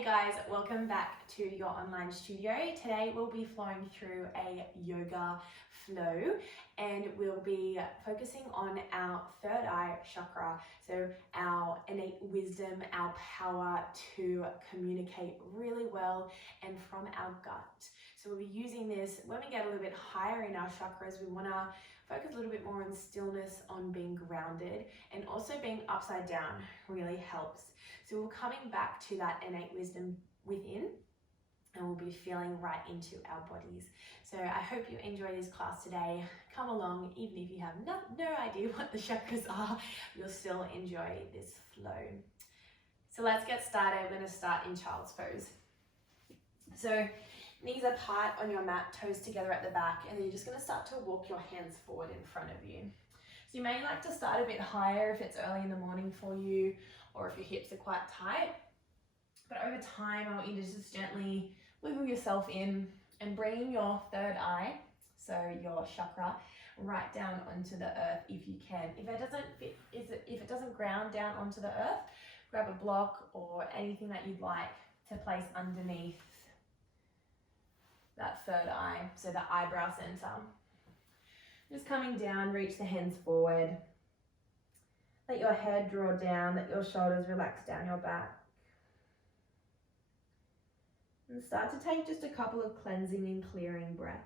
Hey guys, welcome back to your online studio. Today we'll be flowing through a yoga flow and we'll be focusing on our third eye chakra. So our innate wisdom, our power to communicate really well and from our gut. So we'll be using this when we get a little bit higher in our chakras. We want to focus a little bit more on stillness, on being grounded, and also being upside down really helps. So we're coming back to that innate wisdom within and we'll be feeling right into our bodies. So I hope you enjoy this class today. Come along, even if you have no idea what the chakras are, you'll still enjoy this flow. So let's get started. We're going to start in child's pose. So knees apart on your mat, toes together at the back, and then you're just going to start to walk your hands forward in front of you. So you may like to start a bit higher if it's early in the morning for you, or if your hips are quite tight. But over time, I want you to just gently wiggle yourself in and bring your third eye, so your chakra, right down onto the earth if you can. If it doesn't ground down onto the earth, grab a block or anything that you'd like to place underneath that third eye, so the eyebrow center. Just coming down, reach the hands forward. Let your head draw down, let your shoulders relax down your back. And start to take just a couple of cleansing and clearing breaths.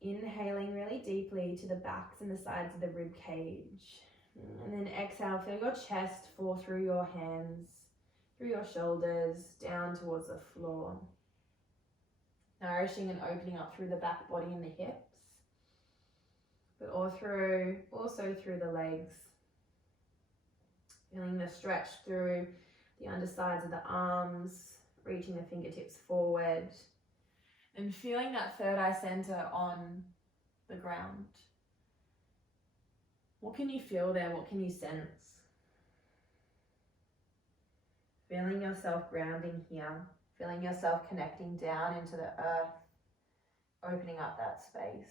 Inhaling really deeply to the backs and the sides of the rib cage. And then exhale, feel your chest fall through your hands, through your shoulders, down towards the floor. Nourishing and opening up through the back body and the hips, but also through the legs. Feeling the stretch through the undersides of the arms, reaching the fingertips forward, and feeling that third eye center on the ground. What can you feel there? What can you sense? Feeling yourself grounding here. Feeling yourself connecting down into the earth, opening up that space.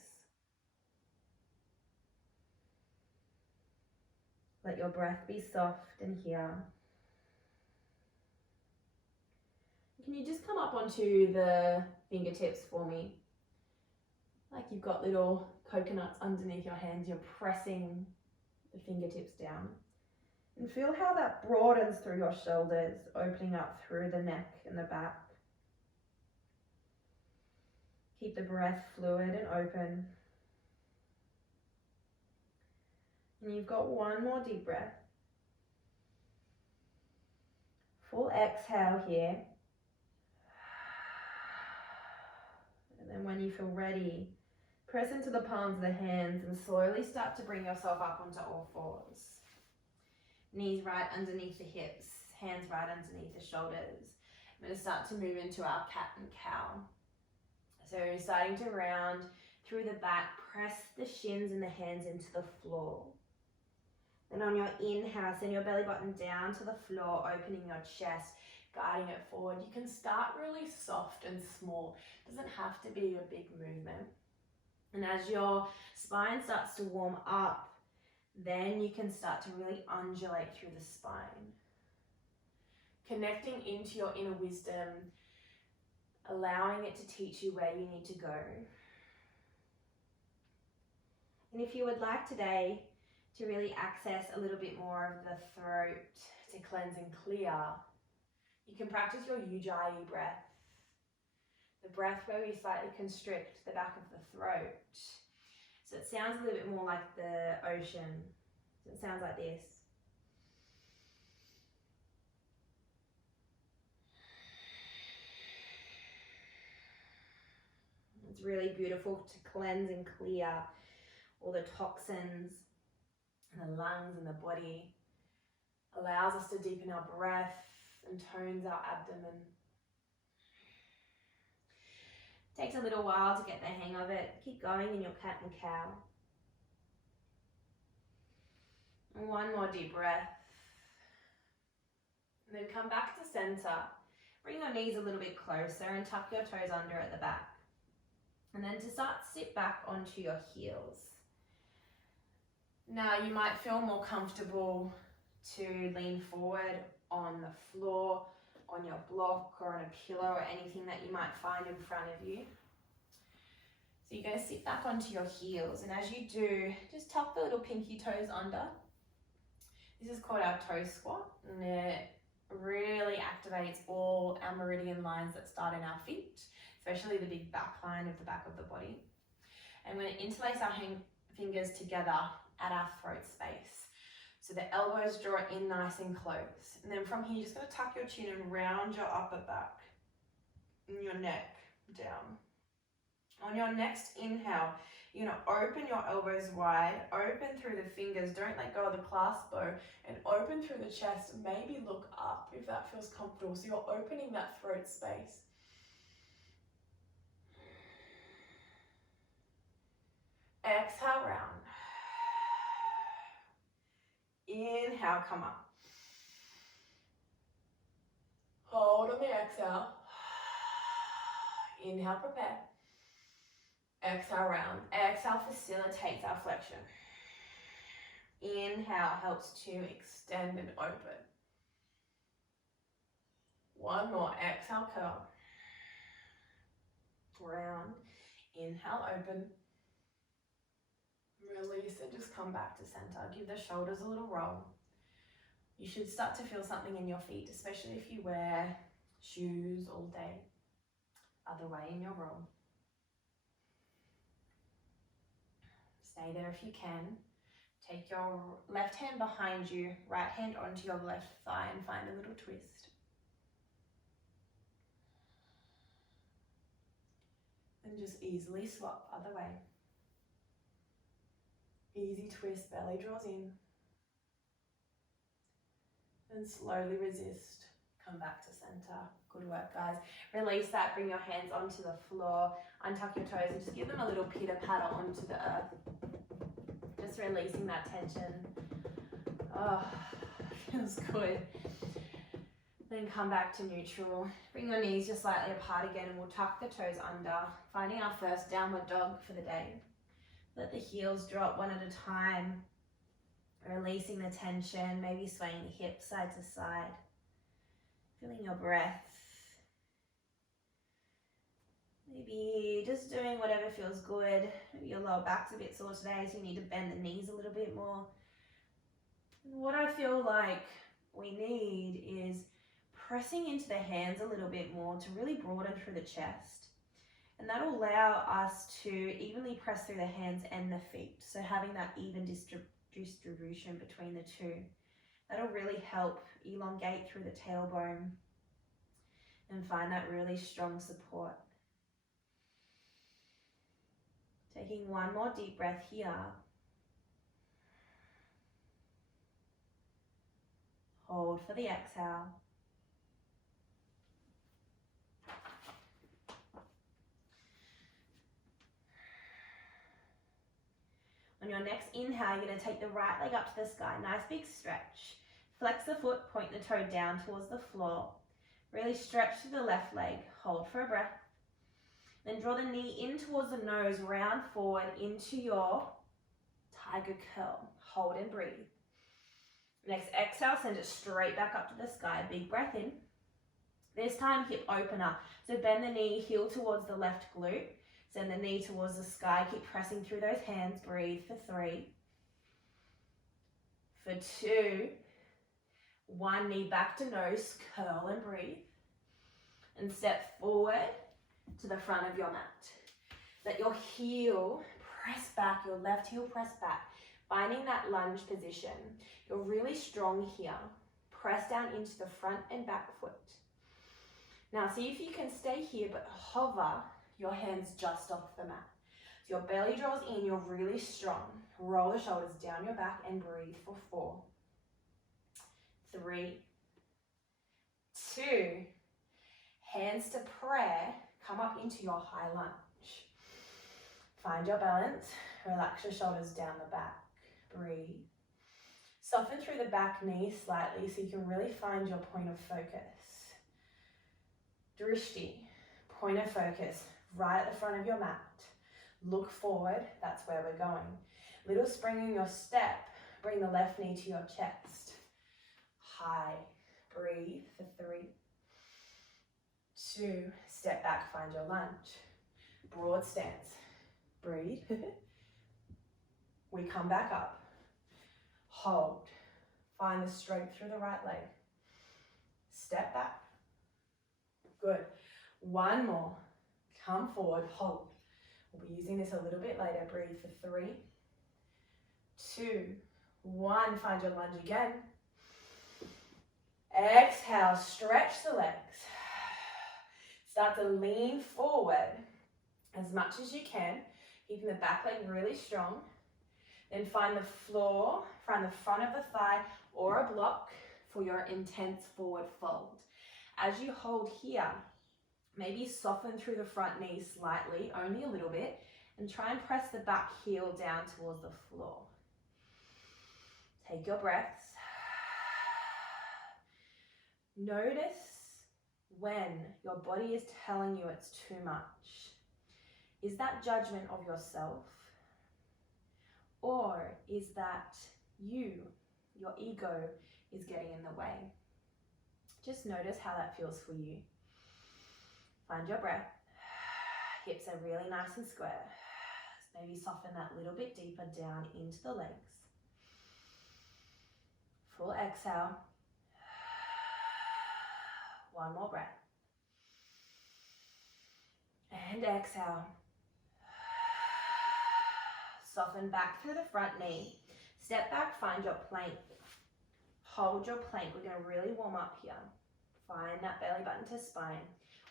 Let your breath be soft and here. Can you just come up onto the fingertips for me? Like you've got little coconuts underneath your hands, you're pressing the fingertips down. And feel how that broadens through your shoulders, opening up through the neck and the back. Keep the breath fluid and open. And you've got one more deep breath. Full exhale here. And then when you feel ready, press into the palms of the hands and slowly start to bring yourself up onto all fours. Knees right underneath the hips, hands right underneath the shoulders. I'm going to start to move into our cat and cow. So starting to round through the back, press the shins and the hands into the floor. Then on your inhale, send your belly button down to the floor, opening your chest, guiding it forward. You can start really soft and small. It doesn't have to be a big movement. And as your spine starts to warm up, then you can start to really undulate through the spine. Connecting into your inner wisdom, allowing it to teach you where you need to go. And if you would like today to really access a little bit more of the throat to cleanse and clear, you can practice your Yugi Breath. The breath where we slightly constrict the back of the throat. So it sounds a little bit more like the ocean. So it sounds like this. It's really beautiful to cleanse and clear all the toxins in the lungs and the body. Allows us to deepen our breath and tones our abdomen. Takes a little while to get the hang of it. Keep going in your cat and cow. And one more deep breath. And then come back to center. Bring your knees a little bit closer and tuck your toes under at the back. And then to start, sit back onto your heels. Now you might feel more comfortable to lean forward on the floor, on your block, or on a pillow, or anything that you might find in front of you. So you're going to sit back onto your heels, and as you do, just tuck the little pinky toes under. This is called our toe squat, and it really activates all our meridian lines that start in our feet, especially the big back line of the back of the body. And we're going to interlace our fingers together at our throat space. So the elbows draw in nice and close. And then from here, you're just going to tuck your chin and round your upper back and your neck down. On your next inhale, you're going to open your elbows wide, open through the fingers, don't let go of the clasp bow, and open through the chest. Maybe look up if that feels comfortable. So you're opening that throat space. Exhale, round. Inhale, come up. Hold on the exhale. Inhale, prepare. Exhale, round. Exhale facilitates our flexion. Inhale helps to extend and open. One more. Exhale, curl. Round. Inhale, open. Release and just come back to center. Give the shoulders a little roll. You should start to feel something in your feet, especially if you wear shoes all day. Other way in your roll. Stay there if you can. Take your left hand behind you, right hand onto your left thigh, and find a little twist. And just easily swap other way. Easy twist, belly draws in. And slowly resist. Come back to center. Good work, guys. Release that, bring your hands onto the floor, untuck your toes, and just give them a little pitter-patter onto the earth. Just releasing that tension. Oh, feels good. Then come back to neutral. Bring your knees just slightly apart again, and we'll tuck the toes under, finding our first downward dog for the day. Let the heels drop one at a time, releasing the tension, maybe swaying the hips side to side. Feeling your breath. Maybe just doing whatever feels good. Maybe your lower back's a bit sore today, so you need to bend the knees a little bit more. And what I feel like we need is pressing into the hands a little bit more to really broaden through the chest. And that'll allow us to evenly press through the hands and the feet. So having that even distribution between the two. That'll really help elongate through the tailbone and find that really strong support. Taking one more deep breath here. Hold for the exhale. On your next inhale, you're going to take the right leg up to the sky. Nice big stretch. Flex the foot, point the toe down towards the floor. Really stretch through the left leg. Hold for a breath. Then draw the knee in towards the nose, round forward into your tiger curl. Hold and breathe. Next exhale, send it straight back up to the sky. Big breath in. This time, hip opener. So bend the knee, heel towards the left glute. Send the knee towards the sky. Keep pressing through those hands. Breathe for 3. For 2. 1, knee back to nose. Curl and breathe. And step forward to the front of your mat. Let your heel press back, your left heel press back. Finding that lunge position. You're really strong here. Press down into the front and back foot. Now see if you can stay here, but hover your hands just off the mat. So your belly draws in, you're really strong. Roll the shoulders down your back and breathe for 4, 3, 2. Hands to prayer, come up into your high lunge. Find your balance, relax your shoulders down the back. Breathe. Soften through the back knee slightly so you can really find your point of focus. Drishti, point of focus, right at the front of your mat. Look forward, that's where we're going. Little spring in your step, bring the left knee to your chest. High Breathe for 3, 2, step back, find your lunge. Broad stance. Breathe. We come back up. Hold. Find the strength through the right leg. Step back. Good. One more. Come forward, hold. We'll be using this a little bit later. Breathe for 3, 2, 1. Find your lunge again. Exhale, stretch the legs. Start to lean forward as much as you can, keeping the back leg really strong. Then find the floor, find the front of the thigh or a block for your intense forward fold. As you hold here, maybe soften through the front knee slightly, only a little bit, and try and press the back heel down towards the floor. Take your breaths. Notice when your body is telling you it's too much. Is that judgment of yourself? Or is that you, your ego, is getting in the way? Just notice how that feels for you. Find your breath. Hips are really nice and square. Maybe soften that little bit deeper down into the legs. Full exhale. One more breath. And exhale. Soften back through the front knee. Step back, find your plank. Hold your plank. We're going to really warm up here. Find that belly button to spine.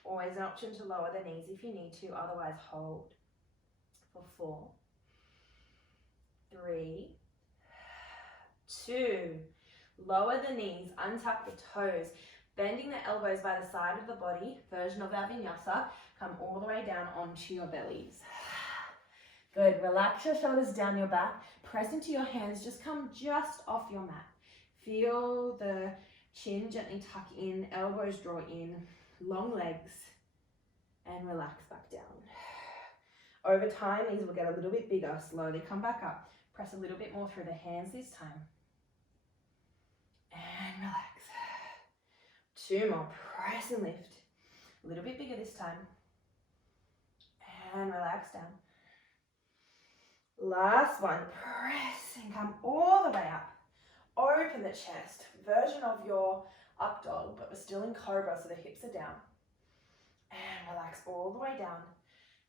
Always an option to lower the knees if you need to, otherwise hold for 4, 3, 2. Lower the knees, untuck the toes. Bending the elbows by the side of the body, version of our vinyasa, come all the way down onto your bellies. Good, relax your shoulders down your back, press into your hands, just come just off your mat. Feel the chin gently tuck in, elbows draw in, long legs, and relax back down. Over time, these will get a little bit bigger, slowly come back up. Press a little bit more through the hands this time. And relax. 2 more, press and lift. A little bit bigger this time. And relax down. Last one, press and come all the way up. Open the chest, version of your up dog, but we're still in cobra, so the hips are down. And relax all the way down.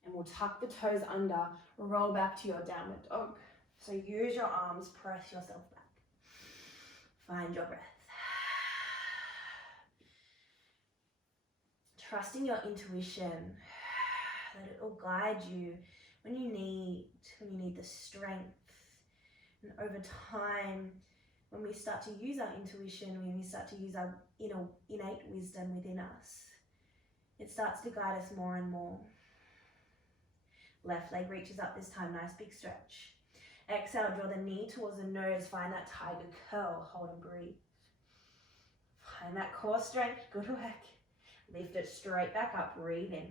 And we'll tuck the toes under, roll back to your downward dog. So use your arms, press yourself back. Find your breath. Trusting your intuition, that it will guide you when you need the strength. And over time, when we start to use our intuition, when we start to use our innate wisdom within us, it starts to guide us more and more. Left leg reaches up this time, nice big stretch. Exhale, draw the knee towards the nose, find that tiger curl, hold and breathe. Find that core strength, good work. Lift it straight back up, breathe in.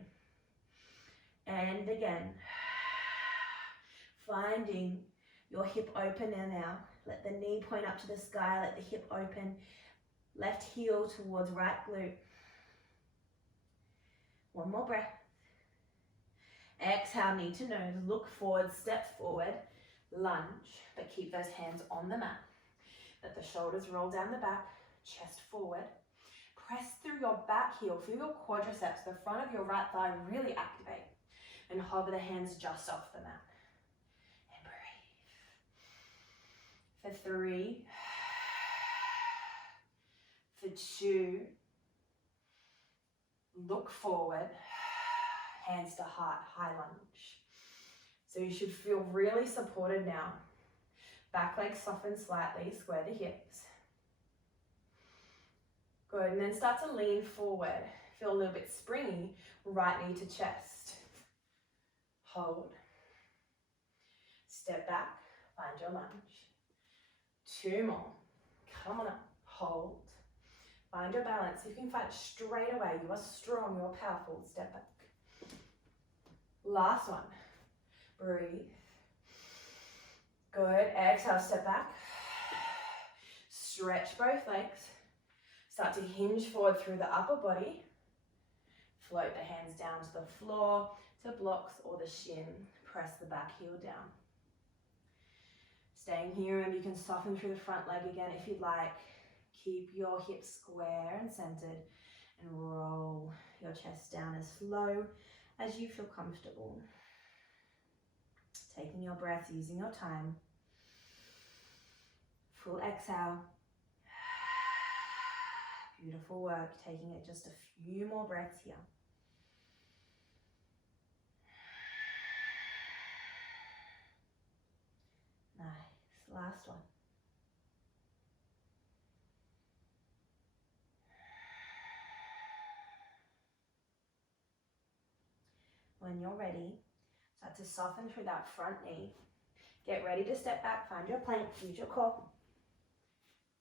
And again, finding your hip open now. Let the knee point up to the sky, let the hip open. Left heel towards right glute. One more breath. Exhale, knee to nose, look forward, step forward, lunge, but keep those hands on the mat. Let the shoulders roll down the back, chest forward. Press through your back heel, feel your quadriceps, the front of your right thigh really activate. And hover the hands just off the mat. And breathe. For 3, for 2, look forward, hands to heart, high lunge. So you should feel really supported now. Back leg soften slightly, square the hips. Good, and then start to lean forward. Feel a little bit springy, right knee to chest. Hold. Step back, find your lunge. 2 more. Come on up, hold. Find your balance. You can fight straight away. You are strong, you are powerful. Step back. Last one. Breathe. Good. Exhale, step back. Stretch both legs. Start to hinge forward through the upper body. Float the hands down to the floor, to blocks or the shin. Press the back heel down. Staying here, and you can soften through the front leg again if you'd like. Keep your hips square and centered, and roll your chest down as slow as you feel comfortable. Taking your breath, using your time. Full exhale. Beautiful work. Taking it just a few more breaths here. Nice. Last one. When you're ready, start to soften through that front knee. Get ready to step back, find your plank, use your core.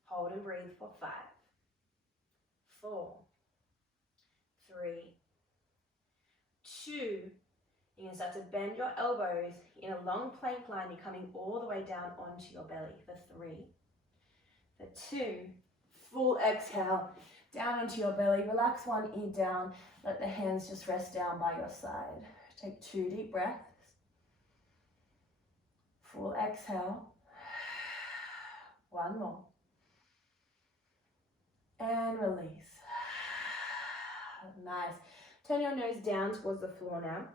Hold and breathe for 5, 4, 3, 2. You're going to start to bend your elbows in a long plank line. You're coming all the way down onto your belly for 3, for 2. Full exhale, down onto your belly. Relax one ear down. Let the hands just rest down by your side. Take 2 deep breaths. Full exhale. One more. And release. Nice. Turn your nose down towards the floor now.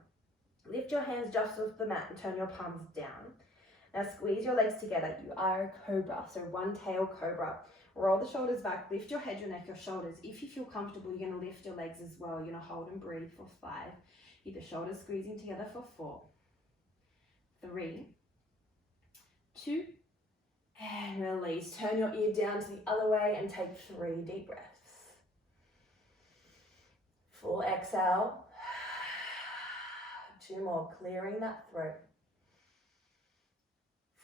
Lift your hands just off the mat and turn your palms down. Now squeeze your legs together. You are a cobra, so one tail cobra. Roll the shoulders back, lift your head, your neck, your shoulders. If you feel comfortable, you're going to lift your legs as well. You're going to hold and breathe for 5. Keep the shoulders squeezing together for 4, 3, 2, and release. Turn your ear down to the other way and take 3 deep breaths. Full exhale. 2 more, clearing that throat.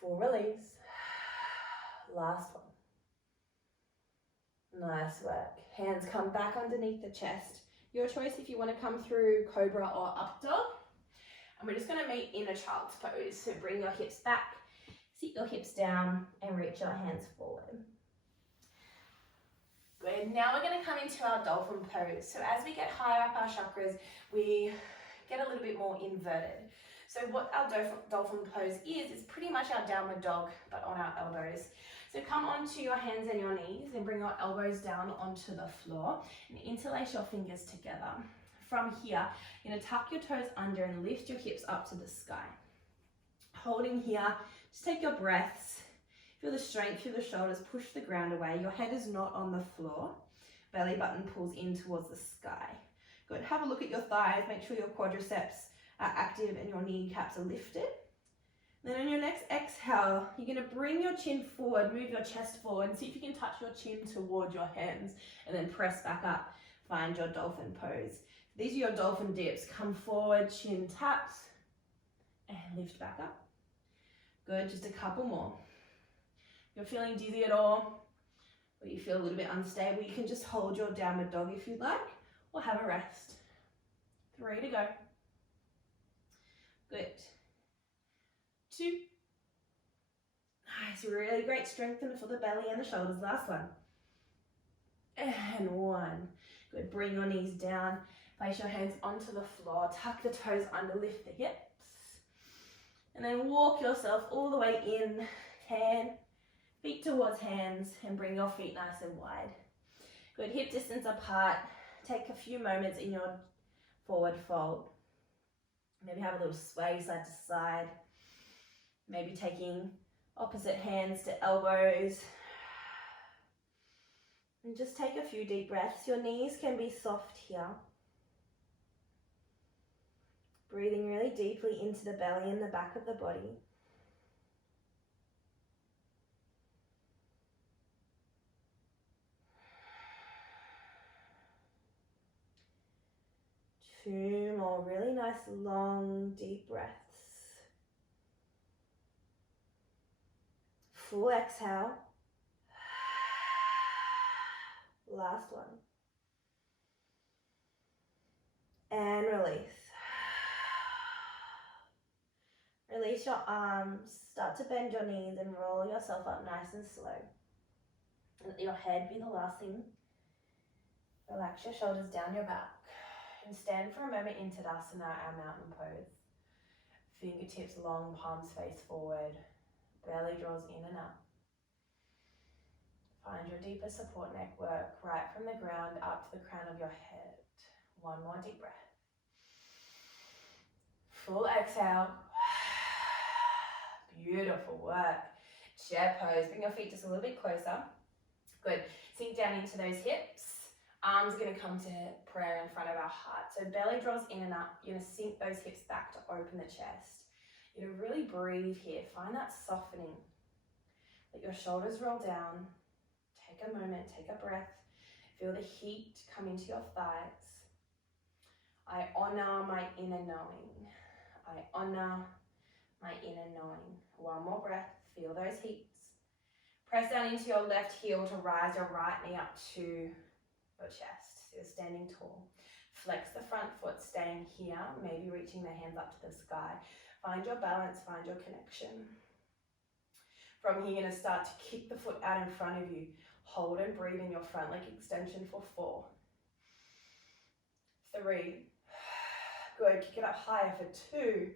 Full release. Last one. Nice work. Hands come back underneath the chest. Your choice if you want to come through cobra or up dog. And we're just going to meet in a child's pose. So bring your hips back, sit your hips down, and reach your hands forward. Good. Now we're going to come into our dolphin pose. So as we get higher up our chakras, we get a little bit more inverted. So what our dolphin pose is pretty much our downward dog, but on our elbows. So come onto your hands and your knees and bring your elbows down onto the floor and interlace your fingers together. From here, you're going to tuck your toes under and lift your hips up to the sky. Holding here, just take your breaths. Feel the strength through the shoulders, push the ground away. Your head is not on the floor. Belly button pulls in towards the sky. Good. Have a look at your thighs. Make sure your quadriceps are active and your kneecaps are lifted. Then on your next exhale, you're going to bring your chin forward, move your chest forward, and see if you can touch your chin toward your hands, and then press back up. Find your dolphin pose. These are your dolphin dips. Come forward, chin taps, and lift back up. Good, just a couple more. If you're feeling dizzy at all, or you feel a little bit unstable, you can just hold your downward dog if you'd like, or have a rest. 3 to go. Good. 2. Nice, really great strengthen for the belly and the shoulders. Last one. And 1. Good, bring your knees down. Place your hands onto the floor. Tuck the toes under, lift the hips. And then walk yourself all the way in. Feet towards hands, and bring your feet nice and wide. Good, hip distance apart. Take a few moments in your forward fold. Maybe have a little sway side to side. Maybe taking opposite hands to elbows. And just take a few deep breaths. Your knees can be soft here. Breathing really deeply into the belly and the back of the body. Two more really nice long deep breaths. Full exhale. Last one. And release. Release your arms. Start to bend your knees and roll yourself up nice and slow. And let your head be the last thing Relax your shoulders down your back and stand for a moment in Tadasana, our mountain pose. Fingertips long, palms face forward. Belly draws in and up. Find your deepest support network right from the ground up to the crown of your head. One more deep breath. Full exhale. Beautiful work. Chair pose. Bring your feet just a little bit closer. Good. Sink down into those hips. Arms are going to come to prayer in front of our heart. So belly draws in and up. You're going to sink those hips back to open the chest. You're going to really breathe here. Find that softening. Let your shoulders roll down. Take a moment, take a breath. Feel the heat come into your thighs. I honor my inner knowing. I honor my inner knowing. One more breath. Feel those heats. Press down into your left heel to rise your right knee up to your chest. So you're standing tall. Flex the front foot, staying here, maybe reaching the hands up to the sky. Find your balance, find your connection. From here, you're going to start to kick the foot out in front of you. Hold and breathe in your front leg extension for 4, 3, good, kick it up higher for 2,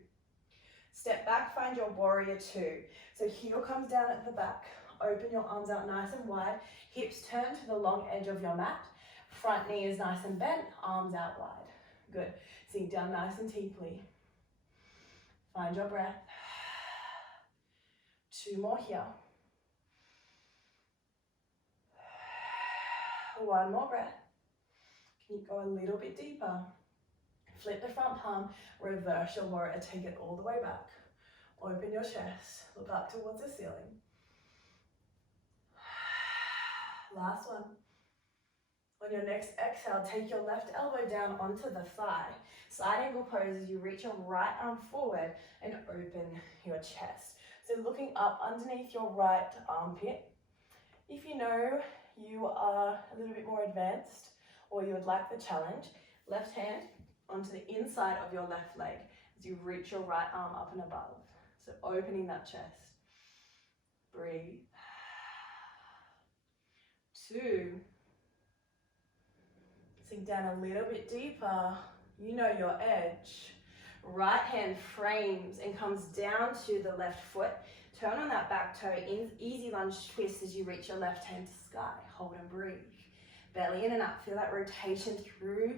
step back, find your warrior 2. So heel comes down at the back, open your arms out nice and wide, hips turn to the long edge of your mat, front knee is nice and bent, arms out wide. Good, sink down nice and deeply. Find your breath. 2 more here. 1 more breath. Can you go a little bit deeper? Flip the front palm, reverse your warrior, take it all the way back. Open your chest, look up towards the ceiling. Last one. On your next exhale, take your left elbow down onto the thigh. Side angle pose as you reach your right arm forward and open your chest. So looking up underneath your right armpit. If you know you are a little bit more advanced or you would like the challenge, left hand onto the inside of your left leg as you reach your right arm up and above. So opening that chest. Breathe. 2. Sink down a little bit deeper. You know your edge. Right hand frames and comes down to the left foot. Turn on that back toe, in easy lunge twist as you reach your left hand to sky. Hold and breathe. Belly in and up. Feel that rotation through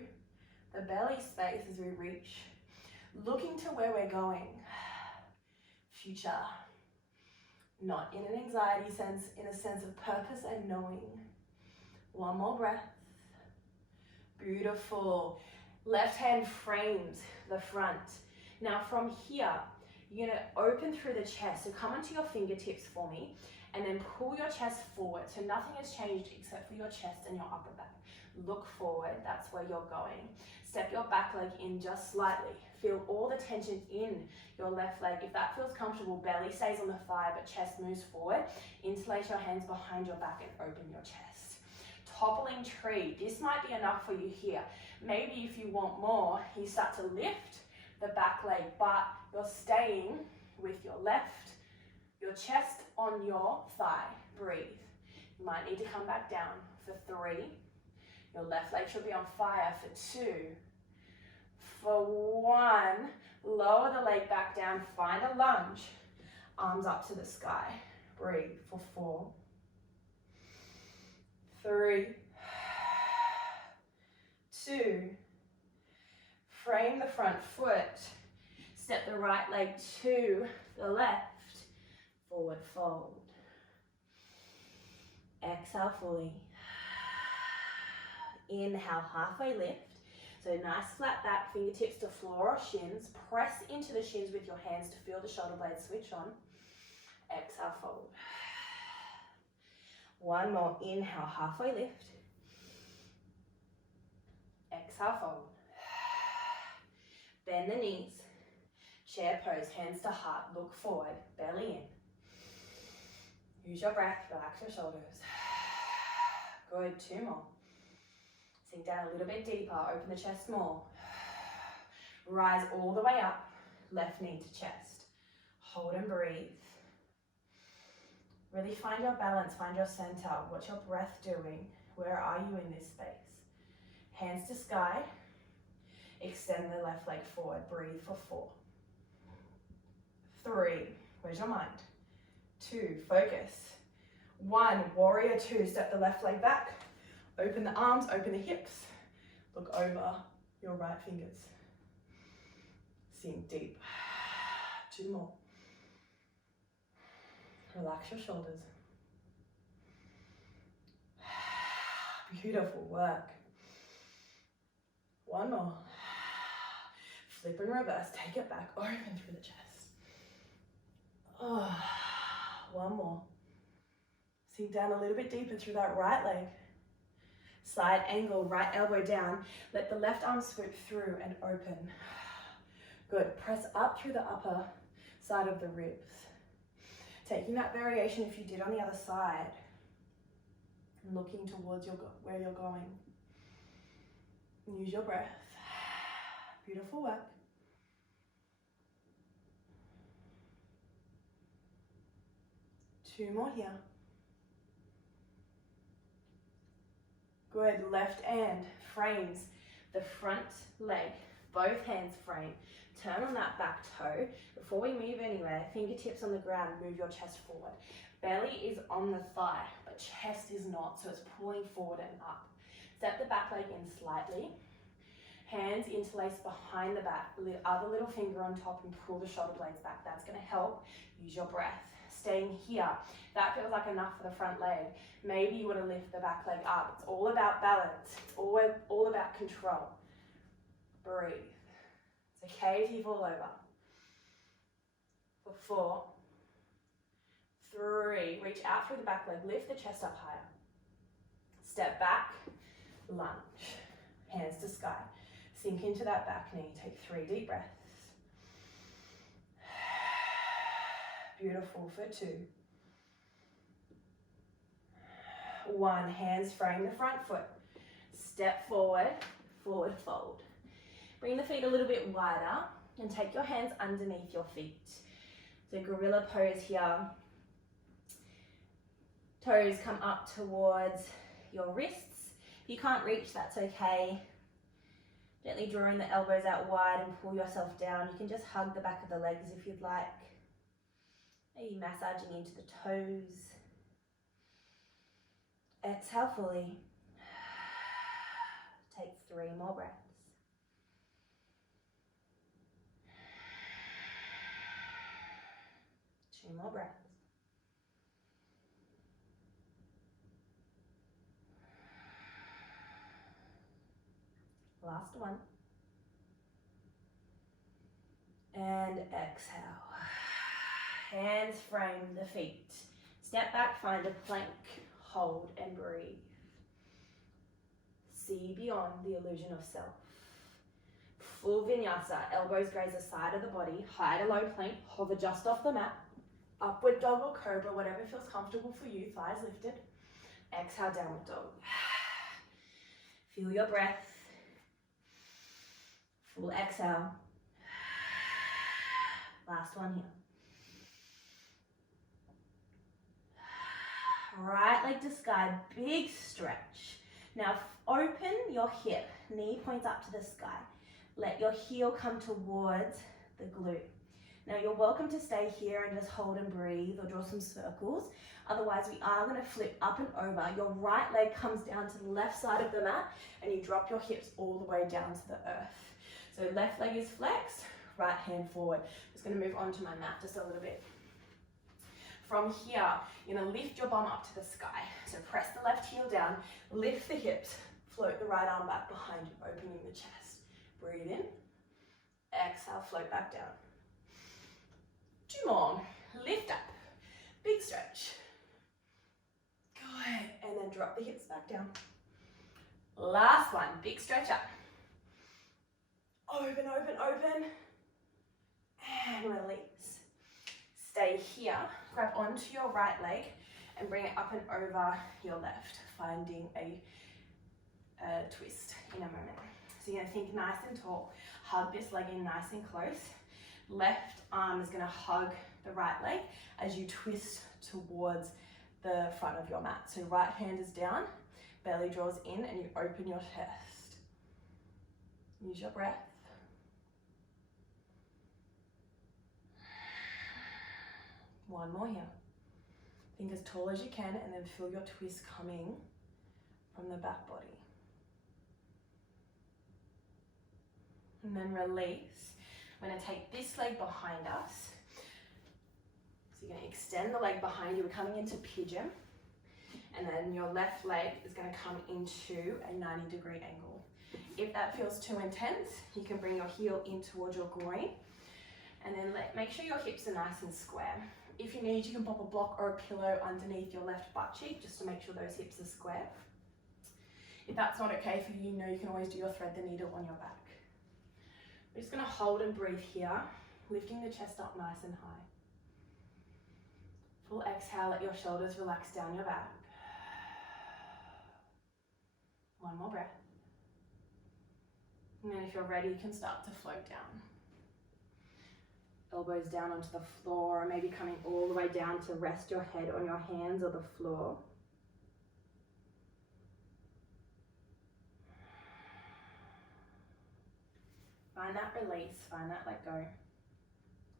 the belly space as we reach. Looking to where we're going. Future. Not in an anxiety sense, in a sense of purpose and knowing. 1 more breath. Beautiful. Left hand frames the front. Now from here, you're going to open through the chest. So come onto your fingertips for me and then pull your chest forward. So nothing has changed except for your chest and your upper back. Look forward, that's where you're going. Step your back leg in just slightly. Feel all the tension in your left leg. If that feels comfortable, belly stays on the thigh, but chest moves forward. Interlace your hands behind your back and open your chest. Toppling tree, this might be enough for you here. Maybe if you want more, you start to lift the back leg, but you're staying with your left, your chest on your thigh. Breathe. You might need to come back down for 3. Your left leg should be on fire for 2. For 1, lower the leg back down, find a lunge. Arms up to the sky. Breathe for 4, 3, 2. Frame the front foot. Step the right leg to the left. Forward fold. Exhale fully. Inhale, halfway lift. So nice flat back, fingertips to floor or shins. Press into the shins with your hands to feel the shoulder blades switch on. Exhale, fold. 1 more. Inhale, halfway lift. Exhale, fold. Bend the knees. Chair pose, hands to heart. Look forward, belly in. Use your breath, relax your shoulders. Good, 2 more. Sink down a little bit deeper, open the chest more. Rise all the way up, left knee to chest. Hold and breathe. Really find your balance, find your center. What's your breath doing? Where are you in this space? Hands to sky. Extend the left leg forward. Breathe for 4. 3. Where's your mind? 2. Focus. 1. Warrior 2. Step the left leg back. Open the arms, open the hips. Look over your right fingers. Sink deep. 2 more. Relax your shoulders. Beautiful work. 1 more. Flip and reverse. Take it back. Open through the chest. 1 more. Sink down a little bit deeper through that right leg. Side angle, right elbow down. Let the left arm swoop through and open. Good. Press up through the upper side of the ribs. Taking that variation if you did on the other side. Looking towards where you're going. Use your breath. Beautiful work. Two more here. Good. Left hand frames the front leg. Both hands frame. Turn on that back toe. Before we move anywhere, fingertips on the ground, move your chest forward. Belly is on the thigh, but chest is not, so it's pulling forward and up. Step the back leg in slightly. Hands interlace behind the back. Other little finger on top and pull the shoulder blades back. That's going to help. Use your breath. Staying here. That feels like enough for the front leg. Maybe you want to lift the back leg up. It's all about balance. It's all about control. Breathe. It's okay if you fall over. For 4, 3, reach out through the back leg, lift the chest up higher. Step back, lunge. Hands to sky. Sink into that back knee. Take 3 deep breaths. Beautiful for 2. 1, hands frame the front foot. Step forward, forward fold. Bring the feet a little bit wider and take your hands underneath your feet. So gorilla pose here. Toes come up towards your wrists. If you can't reach, that's okay. Gently drawing the elbows out wide and pull yourself down. You can just hug the back of the legs if you'd like. Maybe massaging into the toes. Exhale fully. Take 3 more breaths. Two more breaths. Last one. And exhale. Hands frame the feet. Step back, find a plank. Hold and breathe. See beyond the illusion of self. Full vinyasa. Elbows graze the side of the body. High to low plank. Hover just off the mat. Upward dog or cobra, whatever feels comfortable for you. Thighs lifted. Exhale, downward dog. Feel your breath. Full exhale. Last one here. Right leg to sky, big stretch. Now open your hip, knee points up to the sky. Let your heel come towards the glute. Now you're welcome to stay here and just hold and breathe or draw some circles. Otherwise we are going to flip up and over. Your right leg comes down to the left side of the mat and you drop your hips all the way down to the earth. So left leg is flexed, right hand forward. Just going to move on to my mat just a little bit. From here, you're going to lift your bum up to the sky. So press the left heel down, lift the hips, float the right arm back behind you, opening the chest. Breathe in, exhale, float back down. 2 more, lift up, big stretch. Good, and then drop the hips back down. Last one, big stretch up. Open, open, open, and release. Stay here, grab onto your right leg and bring it up and over your left, finding a twist in a moment. So you're gonna think nice and tall, hug this leg in nice and close. Left arm is gonna hug the right leg as you twist towards the front of your mat. So right hand is down, belly draws in and you open your chest. Use your breath. One more here. Think as tall as you can and then feel your twist coming from the back body. And then release. We're going to take this leg behind us. So you're going to extend the leg behind you. We're coming into pigeon. And then your left leg is going to come into a 90-degree angle. If that feels too intense, you can bring your heel in towards your groin. And then make sure your hips are nice and square. If you need, you can pop a block or a pillow underneath your left butt cheek just to make sure those hips are square. If that's not okay for you, you can always do your thread the needle on your back. We're just going to hold and breathe here, lifting the chest up nice and high. Full exhale, let your shoulders relax down your back. One more breath. And then if you're ready, you can start to float down. Elbows down onto the floor, or maybe coming all the way down to rest your head on your hands or the floor. Find that release, find that let go.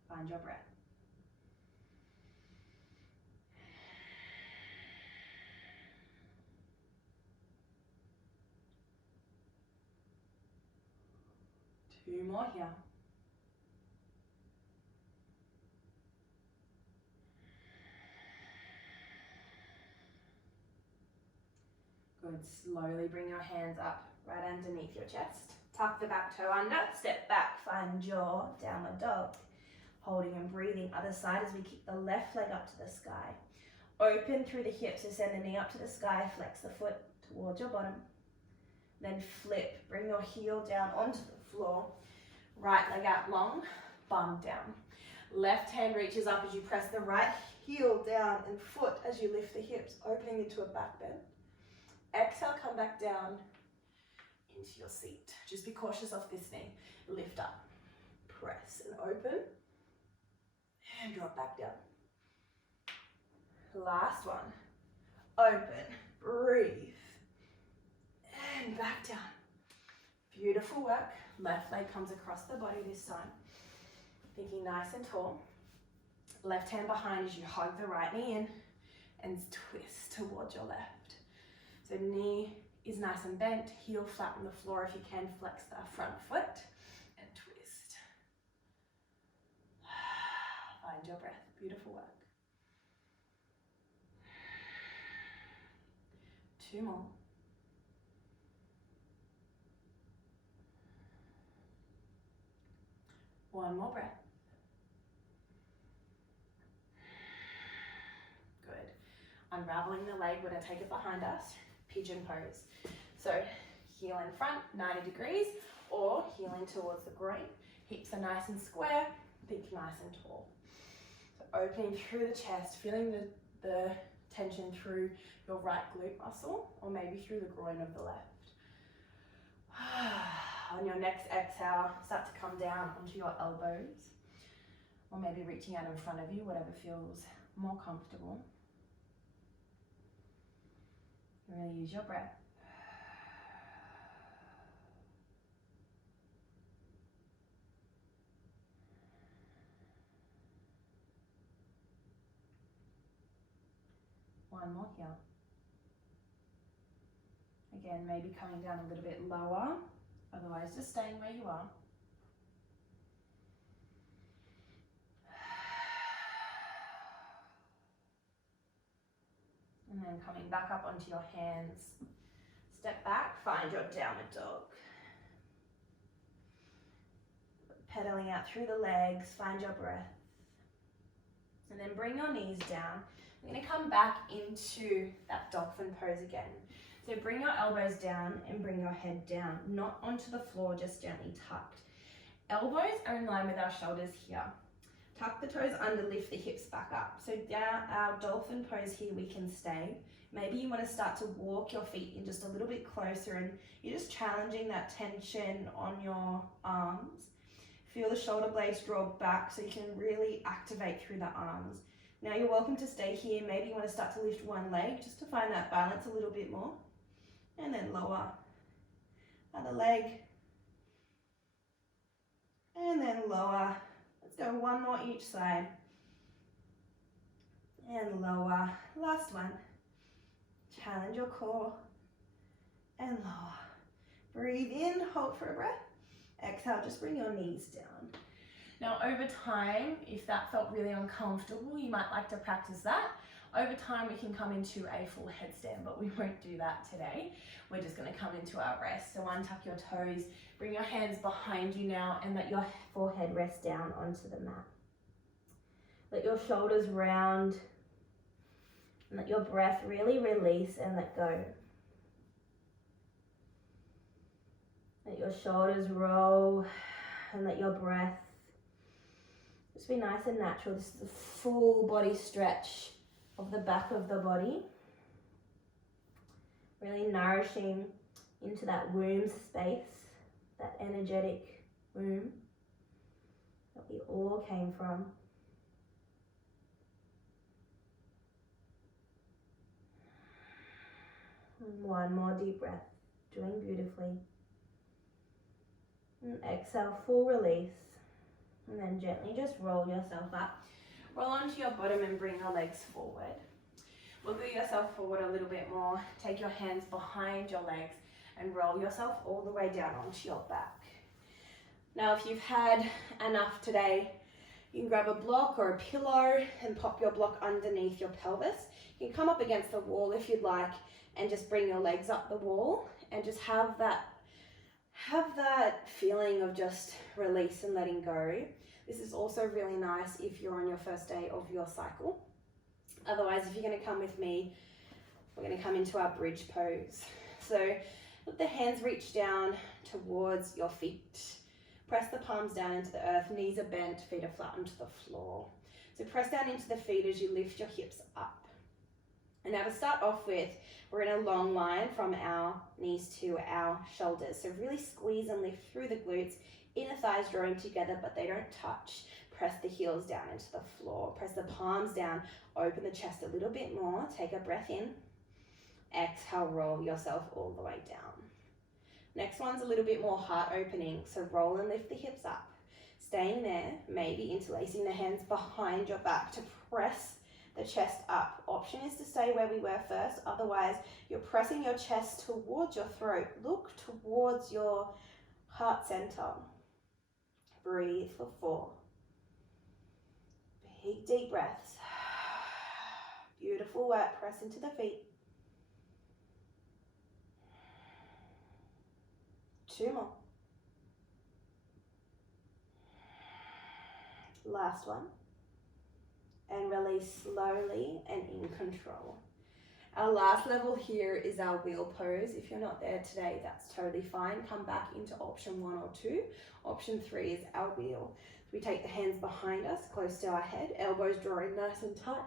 Find your breath. Two more here. Good. Slowly bring your hands up right underneath your chest. Tuck the back toe under, step back, find your downward dog. Holding and breathing. Other side as we kick the left leg up to the sky. Open through the hips, so send the knee up to the sky, flex the foot towards your bottom. Then flip, bring your heel down onto the floor. Right leg out long, bum down. Left hand reaches up as you press the right heel down and foot as you lift the hips, opening into a back bend. Exhale, come back down into your seat. Just be cautious of this knee. Lift up, press and open, and drop back down. Last one. Open, breathe, and back down. Beautiful work. Left leg comes across the body this time. Thinking nice and tall. Left hand behind as you hug the right knee in and twist towards your left. So knee is nice and bent, heel flat on the floor. If you can, flex the front foot and twist. Find your breath. Beautiful work. Two more. One more breath. Good. Unraveling the leg, we're going to take it behind us. Pigeon pose. So heel in front, 90 degrees, or heel in towards the groin. Hips are nice and square, think nice and tall. So opening through the chest, feeling the tension through your right glute muscle, or maybe through the groin of the left. On your next exhale, start to come down onto your elbows, or maybe reaching out in front of you, whatever feels more comfortable. Really use your breath. One more here. Again, maybe coming down a little bit lower, otherwise just staying where you are. And then coming back up onto your hands. Step back, find your downward dog. Pedaling out through the legs, find your breath. And then bring your knees down. We're going to come back into that dolphin pose again. So bring your elbows down and bring your head down, not onto the floor, just gently tucked. Elbows are in line with our shoulders here. Tuck the toes under, lift the hips back up. So down our dolphin pose here, we can stay. Maybe you want to start to walk your feet in just a little bit closer, and you're just challenging that tension on your arms. Feel the shoulder blades draw back so you can really activate through the arms. Now you're welcome to stay here. Maybe you want to start to lift one leg just to find that balance a little bit more. And then lower other leg. and then lower. Let's go one more each side. And lower. Last one. Challenge your core and lower. Breathe in, hold for a breath. Exhale, just bring your knees down. Now over time, if that felt really uncomfortable, you might like to practice that. Over time, we can come into a full headstand, but we won't do that today. We're just gonna come into our rest. So untuck your toes, bring your hands behind you now, and let your forehead rest down onto the mat. Let your shoulders round, and let your breath really release and let go. Let your shoulders roll, and let your breath just be nice and natural. This is a full body stretch of the back of the body. Really nourishing into that womb space, that energetic womb that we all came from. And one more deep breath, doing beautifully. And exhale, full release. And then gently just roll yourself up. Roll onto your bottom and bring your legs forward. Wiggle yourself forward a little bit more. Take your hands behind your legs and roll yourself all the way down onto your back. Now, if you've had enough today, you can grab a block or a pillow and pop your block underneath your pelvis. You can come up against the wall if you'd like and just bring your legs up the wall and just have that feeling of just release and letting go. This is also really nice if you're on your first day of your cycle. Otherwise, if you're going to come with me, we're going to come into our bridge pose. So let the hands reach down towards your feet. Press the palms down into the earth, knees are bent, feet are flat onto the floor. So press down into the feet as you lift your hips up. And now to start off with, we're in a long line from our knees to our shoulders. So really squeeze and lift through the glutes, inner thighs drawing together, but they don't touch. Press the heels down into the floor. Press the palms down, open the chest a little bit more. Take a breath in. Exhale, roll yourself all the way down. Next one's a little bit more heart opening. So roll and lift the hips up. Staying there, maybe interlacing the hands behind your back to press the chest up. Option is to stay where we were first. Otherwise, you're pressing your chest towards your throat. Look towards your heart center. Breathe for 4. Big deep breaths. Beautiful work. Press into the feet. 2 more. Last one. And release slowly and in control. Our last level here is our wheel pose. If you're not there today, that's totally fine. Come back into option 1 or 2. Option 3 is our wheel. We take the hands behind us, close to our head, elbows drawing nice and tight.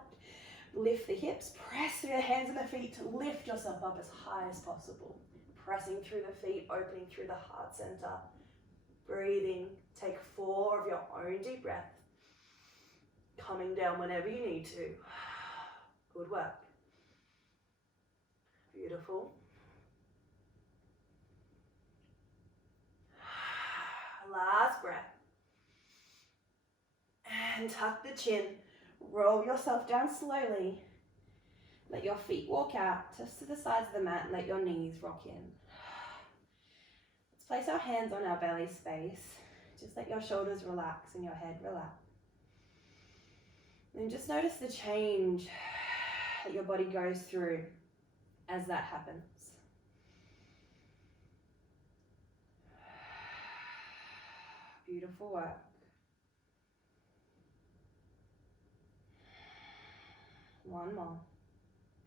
Lift the hips, press through the hands and the feet to lift yourself up as high as possible. Pressing through the feet, opening through the heart center. Breathing, take 4 of your own deep breaths. Coming down whenever you need to. Good work. Beautiful. Last breath. And tuck the chin. Roll yourself down slowly. Let your feet walk out just to the sides of the mat and let your knees rock in. Let's place our hands on our belly space. Just let your shoulders relax and your head relax. And just notice the change that your body goes through as that happens. Beautiful work. One more.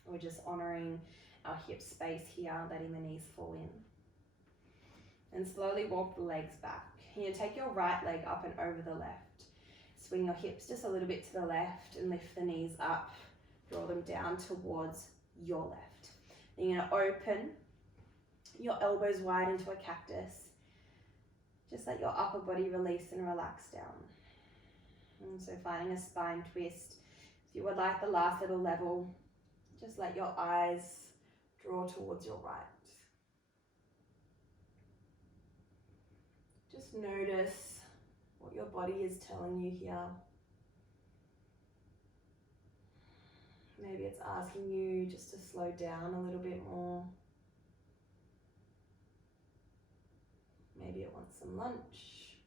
We're just honoring our hip space here, letting the knees fall in. And slowly walk the legs back. You take your right leg up and over the left. Swing your hips just a little bit to the left and lift the knees up. Draw them down towards your left. Then you're going to open your elbows wide into a cactus. Just let your upper body release and relax down. And so finding a spine twist. If you would like the last little level, just let your eyes draw towards your right. Just notice what your body is telling you here. Maybe it's asking you just to slow down a little bit more. Maybe it wants some lunch.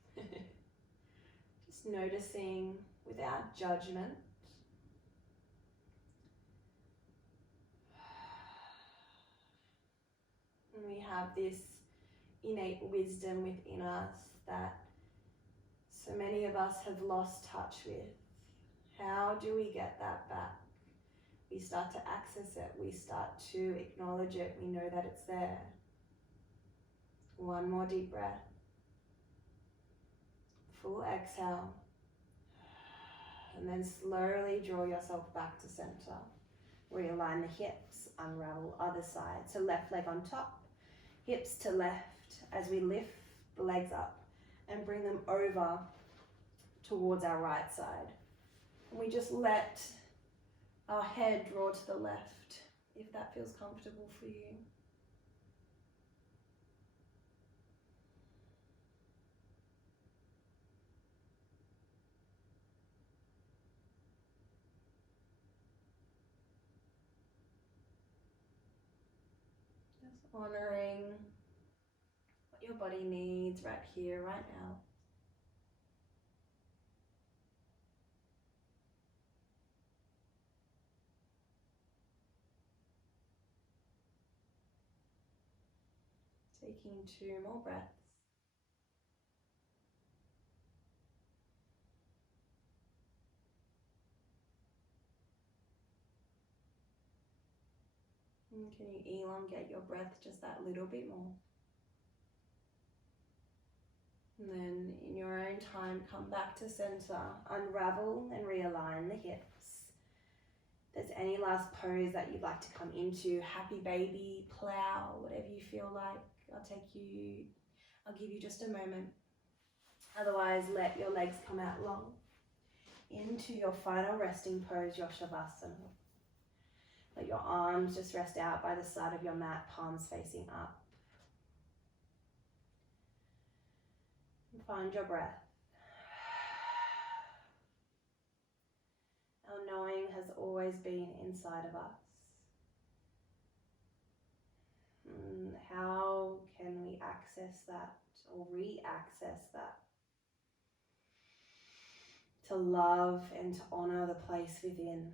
Just noticing without judgment. And we have this innate wisdom within us that so many of us have lost touch with. How do we get that back? We start to access it. We start to acknowledge it. We know that it's there. One more deep breath. Full exhale. And then slowly draw yourself back to center. Realign the hips, unravel other side. So left leg on top, hips to left as we lift the legs up and bring them over towards our right side. And we just let our head draw to the left, if that feels comfortable for you. Just honoring what your body needs right here, right now. Taking 2 more breaths. And can you elongate your breath just that little bit more? And then in your own time, come back to center, unravel and realign the hips. If there's any last pose that you'd like to come into, happy baby, plow, whatever you feel like, I'll give you just a moment. Otherwise, let your legs come out long into your final resting pose, your Shavasana. Let your arms just rest out by the side of your mat, palms facing up. And find your breath. Our knowing has always been inside of us. How can we access that or re-access that? To love and to honor the place within.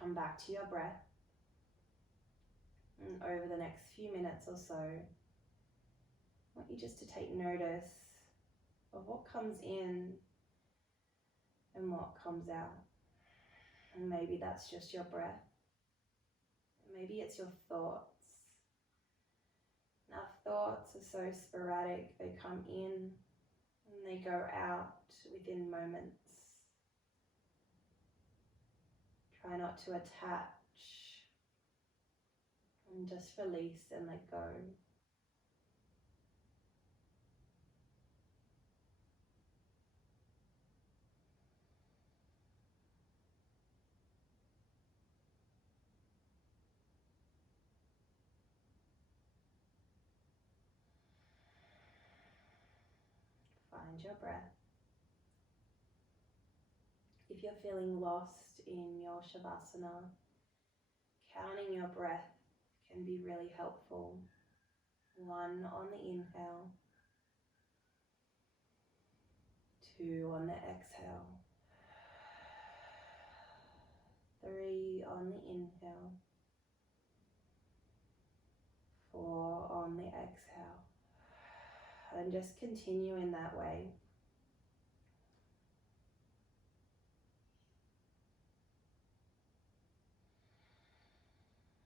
Come back to your breath. And over the next few minutes or so, I want you just to take notice of what comes in and what comes out. And maybe that's just your breath. Maybe it's your thoughts. Our thoughts are so sporadic. They come in and they go out within moments. Try not to attach and just release and let go. Find your breath. If you're feeling lost in your Shavasana, counting your breath can be really helpful. 1 on the inhale, 2 on the exhale, 3 on the inhale, 4 on the exhale, and just continue in that way.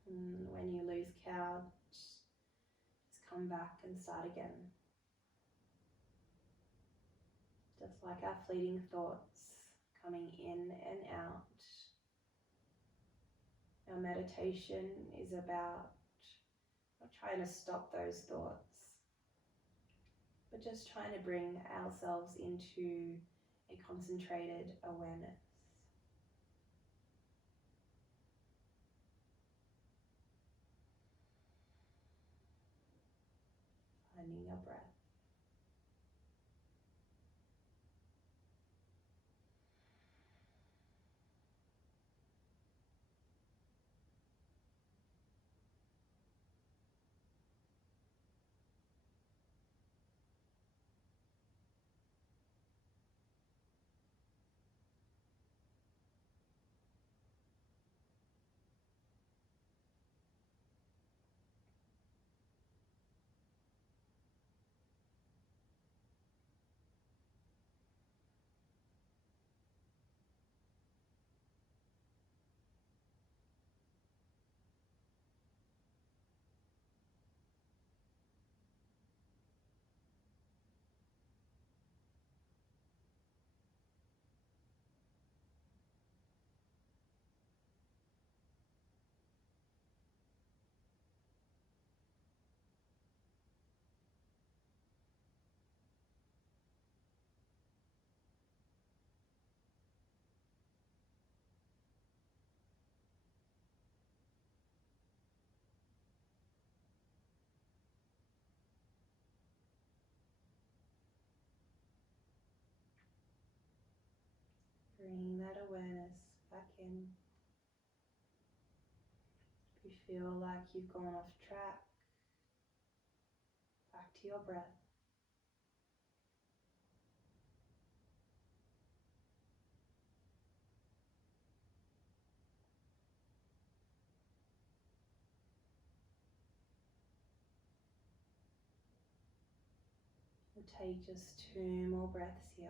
And when you lose count, just come back and start again. Just like our fleeting thoughts coming in and out. Our meditation is about not trying to stop those thoughts, but just trying to bring ourselves into a concentrated awareness. Finding your breath. Bringing that awareness back in. If you feel like you've gone off track, back to your breath. We'll take just 2 more breaths here.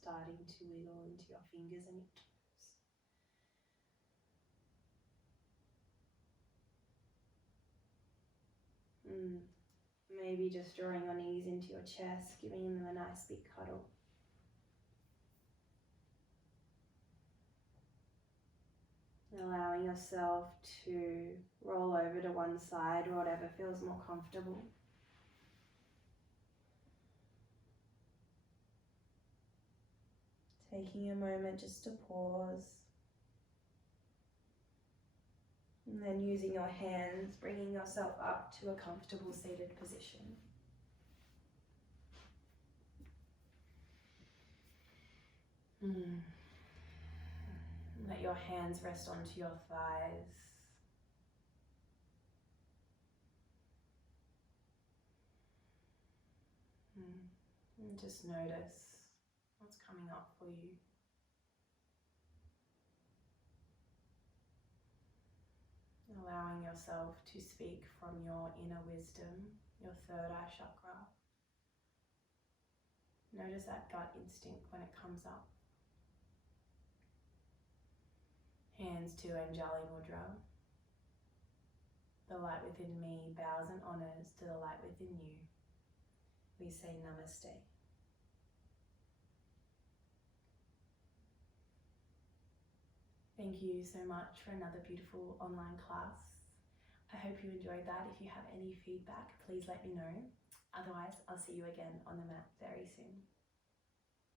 Starting to wiggle into your fingers and your toes. Maybe just drawing your knees into your chest, giving them a nice big cuddle. Allowing yourself to roll over to one side or whatever feels more comfortable. Taking a moment just to pause. And then using your hands, bringing yourself up to a comfortable seated position. Let your hands rest onto your thighs. And just notice what's coming up for you. Allowing yourself to speak from your inner wisdom, your third eye chakra. Notice that gut instinct when it comes up. Hands to Anjali Mudra. The light within me bows and honors to the light within you. We say Namaste. Thank you so much for another beautiful online class. I hope you enjoyed that. If you have any feedback, please let me know. Otherwise, I'll see you again on the mat very soon.